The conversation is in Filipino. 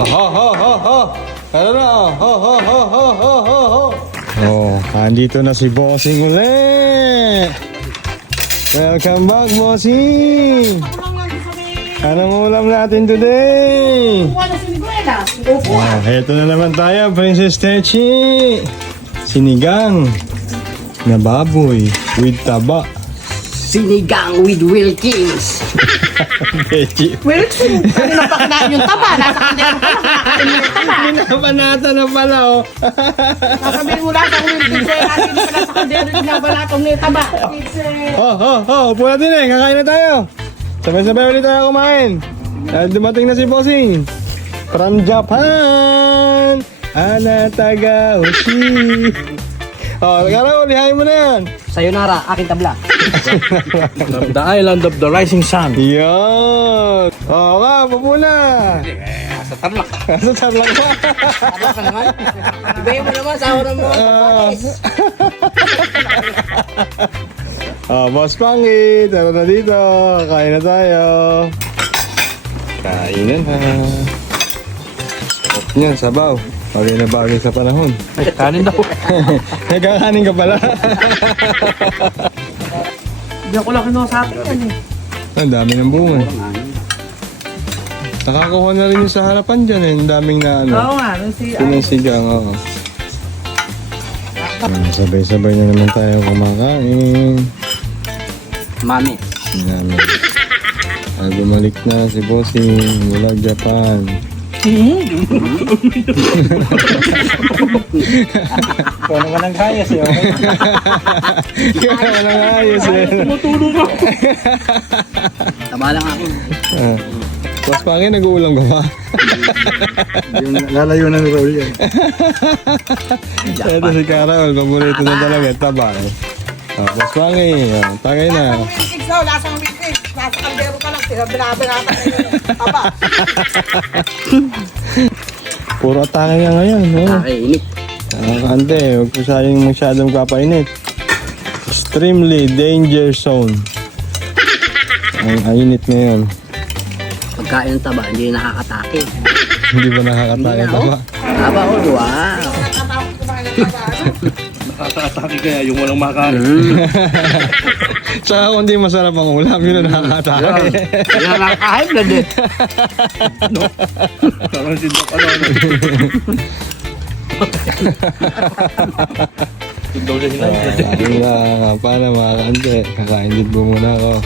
Ho, ho, ho, ho. Ano na? Ho, ho, ho, ho, ho, ho, ho. Oh, andito na si Bossing uli. Welcome back, Bossing. Anong ulam natin today? Oh, eto na naman tayo, Princess Techi. Sinigang na baboy with taba. Sinigang with Wilkins. Techi. Wilkins? Ano na pa kinain yung taba? Nasa kandero pa lang. Nakakain yung taba. Binabanata na pala, oh. Sasabihin mo lang sa Wilkins eh. Atin pa lang sa kandero yung binabanatong na yung taba. Oh, oh, oh. Upo natin eh. Kakain na tayo. Sabay-sabay ulit tayo kumain. Dahil dumating na si Bossing. From Japan. Anataga Oshi. Oh, Karol, lihain mo na yan. Sayonara, aking tabla. The island of the rising sun. Yan. Oh, ka, pupo na. Sa Tarlac. Nasa tarlang ka. Tama ka naman. Ibayin mo naman sa oras mo. Oh, Boss Pangit, tara na dito. Kain na tayo. Kainan na. Sarap niyan, sabaw. Bagay na bagay sa panahon. Kanin daw. Nagkakanin ka pala. Hindi ako lang kinuha sa akin yan eh. Ang dami ng bunga. Nakakuha na rin yung sa harapan dyan eh. Ang daming na ano. Oo nga, si Pinasigang, oo. Sabay-sabay na naman tayo kumakain. Mami. Namin. Bumalik na si Bossing mula Japan. Kung ano man ang kaya siya. Kaya walang ayos eh. Tumutulong ka. Taba lang ako. Boss Pangit, nag-uulam ka pa? Yung lalayo ng roll yan. Ito si Carol, paborito na talaga, taba eh. Boss Pangit, tagay na. Wilkins daw, lasang Wilkins. Nasa kaldero ka lang, binabanatan na yung taba. Puro atake nga ngayon. Kainit. Ante, huwag po sayang masyadong kapainit. Extremely danger zone. Ang ainit ngayon. Pagkain ng taba, hindi nakakatake. Hindi ba nakakatake taba? Taba o, wow. Nakaka-atake kaya yung walang makain. Saka kung di masarap ang ulam, yun ang nakakatake. Kaya nakaka-high blood eh. Parang sindak ano. Yung daw siya hinahit. Ayun lang, paano mga kaante? Kakain din po muna ako.